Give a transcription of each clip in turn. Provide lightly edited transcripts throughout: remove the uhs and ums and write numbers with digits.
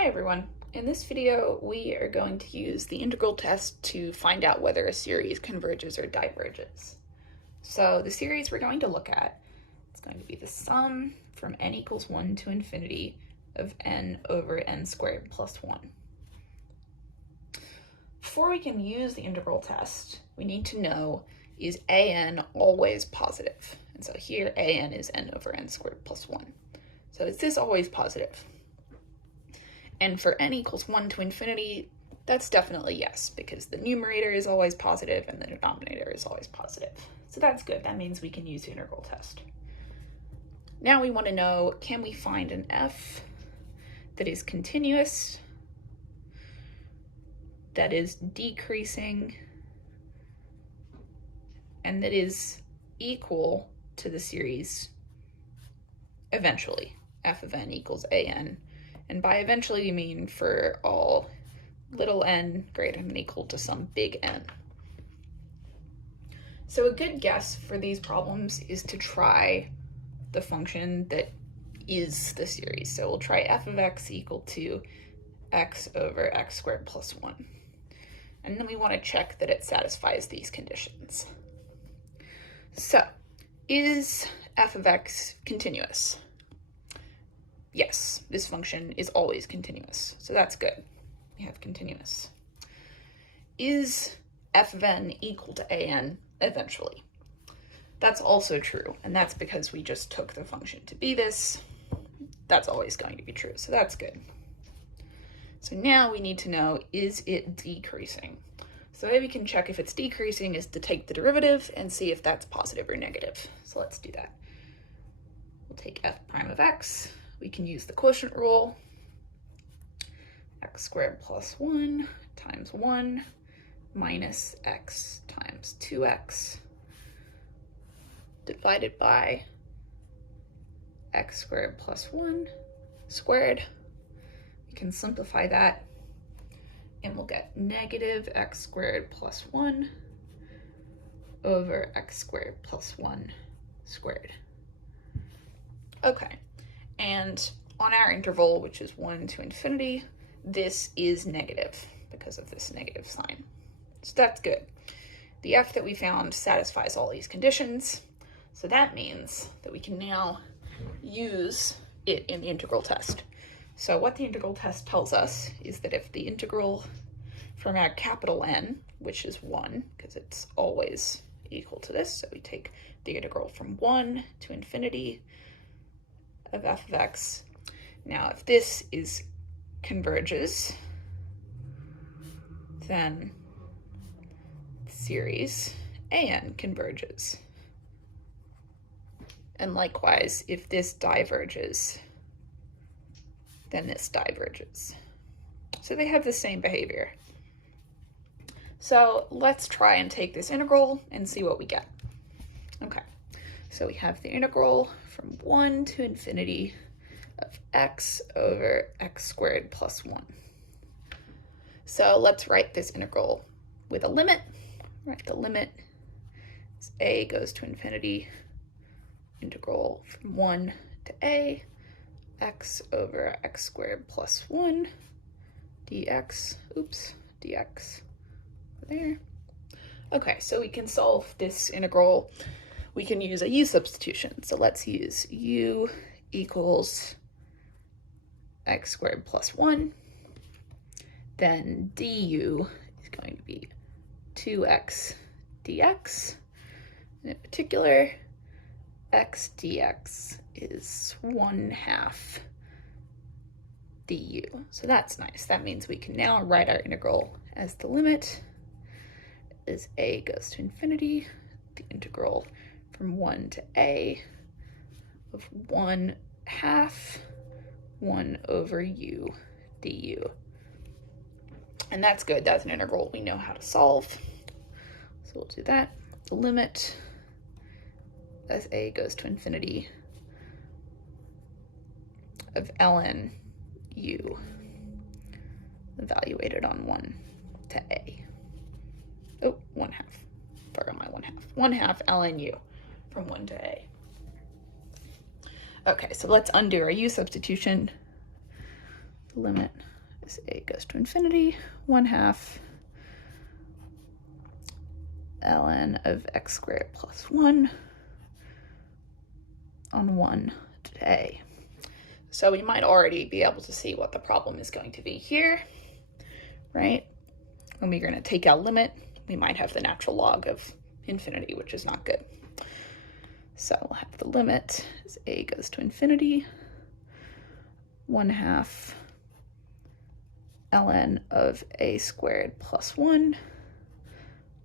Hi everyone. In this video, we are going to use the integral test to find out whether a series converges or diverges. So the series we're going to look at is going to be the sum from n equals 1 to infinity of n over n squared plus 1. Before we can use the integral test, we need to know, is an always positive? And so here an is n over n squared plus 1. So is this always positive? And for n equals 1 to infinity, that's definitely yes, because the numerator is always positive and the denominator is always positive. So that's good. That means we can use the integral test. Now we want to know, can we find an f that is continuous, that is decreasing, and that is equal to the series eventually, f of n equals an. And by eventually, you mean for all little n greater than or equal to some big N. So a good guess for these problems is to try the function that is the series. So we'll try f of x equal to x over x squared plus 1. And then we want to check that it satisfies these conditions. So, is f of x continuous? Yes, this function is always continuous, so that's good. We have continuous. Is f of n equal to an eventually? That's also true, and that's because we just took the function to be this. That's always going to be true, so that's good. So now we need to know, is it decreasing? So the way we can check if it's decreasing is to take the derivative and see if that's positive or negative. So let's do that. We'll take f prime of x. We can use the quotient rule, x squared plus 1 times 1 minus x times 2x divided by x squared plus 1 squared. We can simplify that and we'll get negative x squared plus 1 over x squared plus 1 squared. Okay. And on our interval, which is 1 to infinity, this is negative because of this negative sign. So that's good. The f that we found satisfies all these conditions. So that means that we can now use it in the integral test. So what the integral test tells us is that if the integral from our capital N, which is 1, because it's always equal to this, so we take the integral from 1 to infinity of f of x. Now, if this converges, then series an converges. And likewise, if this diverges, then this diverges. So they have the same behavior. So let's try and take this integral and see what we get. Okay, so we have the integral from 1 to infinity of x over x squared plus 1. So let's write this integral with a limit. Right, the limit is a goes to infinity, integral from 1 to a, x over x squared plus 1 dx, dx there. Okay, so we can solve this integral. We can use a u substitution. So let's use u equals x squared plus 1. Then du is going to be 2x dx. And in particular, x dx is 1/2 du. So that's nice. That means we can now write our integral as the limit is a goes to infinity, the integral from 1 to a of 1/2 1 over u du. And that's good. That's an integral we know how to solve. So we'll do that. The limit as a goes to infinity of ln u evaluated on 1 to a. Oh, 1/2. Forgot my 1/2. 1/2 ln u from 1 to a. Okay, so let's undo our u substitution. the limit as a goes to infinity, 1/2 ln of x squared plus 1 on 1 to a. So we might already be able to see what the problem is going to be here, right? When we're going to take our limit, we might have the natural log of infinity, which is not good. So we'll have the limit as a goes to infinity, 1/2 ln of a squared plus 1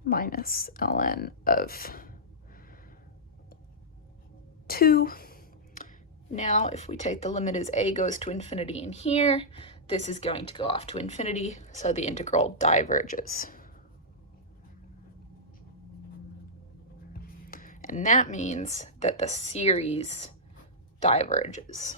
minus ln of 2. Now, if we take the limit as a goes to infinity in here, this is going to go off to infinity, so the integral diverges. And that means that the series diverges.